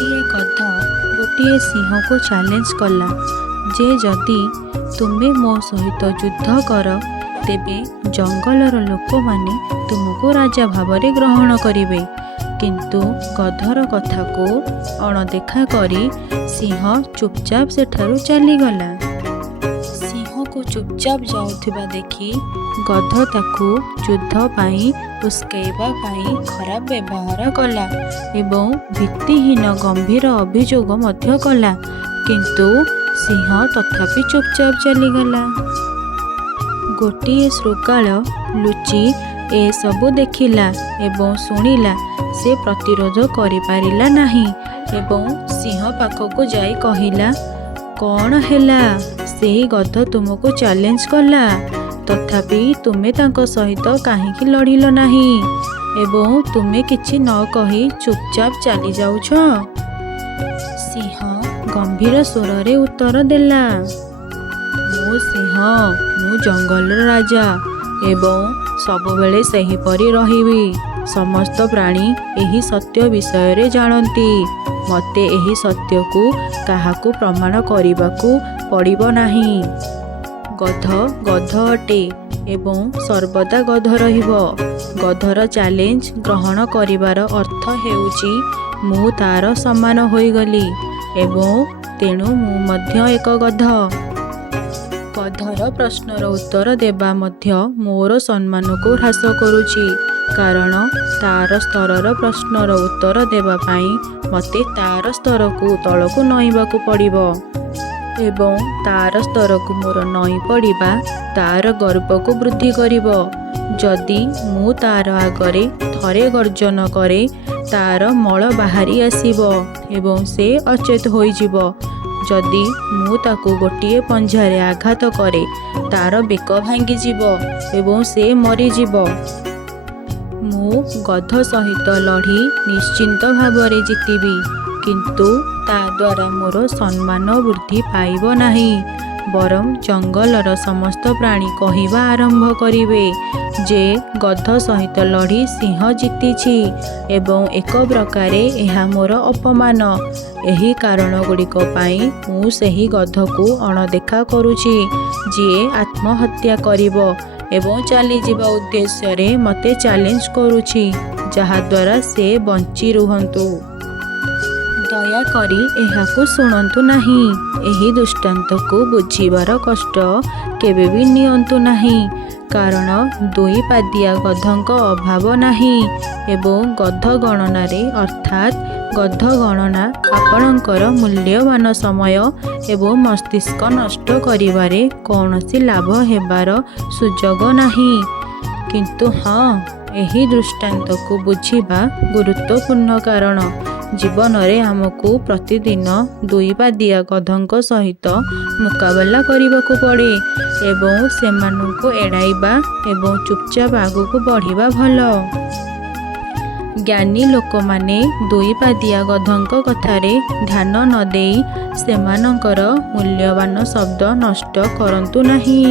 गोटे गध गोटे सिंह को चैलेंज कला जे जदि तुमे मो सहित युद्ध कर तेबे जंगलर लोक माने तुमको राजा भावरे ग्रहण करिवे। किंतु गधर कथा को अणदेखा करी सिंह चुपचाप सेठारु चलीगला। सिंह को चुपचाप जाउथिबा देखी गध ताकू युद्ध पाई उस्केइबा पाई खराब व्यवहार कला एवं भित्तिहीन गंभीर अभियोग मध्य कला। किंतु सिंह तथापि चुपचाप चलीगला। गोटिए श्रोकाल लुचि ए सबु देखिला एवं शुणिला से प्रतिरोध करिपारिला नाही एवं सिंह पाखको जाई कहिला, कौन हेला? सेही गध तुमको चैलेंज कला तथापि तुमे तांको सहित काहेकि लड़िल नाही एवं तुमे किछि न कही चुपचाप चली जाउछ? सिंह गंभीर स्वर रे उत्तर देला, मो सिंह मु जंगल राजा एवं सबुबेले सेहीपरि रहिबी। समस्त प्राणी एही सत्य विषय रे जानती। मते एही सत्य को काहाकू प्रमाण करिबाकू पड़िबो नाही। गध गध अटे एवं सर्वदा गध रहिबो। गधर चैलेंज ग्रहण करिवार अर्थ हेउची मु तार समान होइगली एवं तेणु मु मध्य एक गध। गधर प्रश्नर उत्तर देबा मध्य मोर सम्मान को ह्रास करुची, कारण तार स्तरर प्रश्नर उत्तर देबा पाई मते तार स्तर को तलकू नईबाकू पड़िबो एवं तार स्तर को मोर नई पड़िबा तार गर्व को वृद्धि करिबो। जदि मु तार आगरे थरे गर्जन करे तार मल बाहरी आसीबो एवं से अचेत होइजिबो। जदि मु ताकू गोटिए पंझारे आघात करे तार बेक भांगी जीवो एवं से मरी जीवो। मु गध सहित लड़ी निश्चिंत भावरे जीतिबी, किंतु ता द्वारा मोर सम्मान वृद्धि पाइबो नाही। बरं जंगलर समस्त प्राणी कहिबा आरंभ करिवे जे गध सहित लड़ी सिंह जीतिछि एवं एक प्रकारे एहा मोर अपमान। एही कारण गुड़िक पाई मु सेही गध को अणदेखा करुछि जे आत्महत्या करिबो एवं चली जीवा उद्देश्य रे मते चैलेंज करुछि, जहा द्वारा से बंची रुहंतु। दया करी एहाकू शुणंतु नाही। एही दृष्टांत को बुझीबार कष्ट केबे भी नियंतु नाही, कारण दुई पादिया गधंक अभाव नाही एवं गध गणना रे अर्थात गध गणना आपणकर मूल्यवान समय एवं मस्तिष्क नष्ट करिबारे कौनसी लाभ हेबार सुजोग नाही। किंतु हाँ, एही दृष्टांत को बुझीबा गुरुत्वपूर्ण, कारण जीवन रे हमको प्रतिदिन दुई पादिया गधंक सहित मुकाबला करबाकू पड़े एवं सेमानंको एड़ाइबा एवं चुपचाप आगको बढ़िबा भल। ज्ञानी लोक माने दुई पादिया गधंक कथारे ध्यान न देई सेमानंकर मूल्यवान शब्द नष्ट करंतु नाही।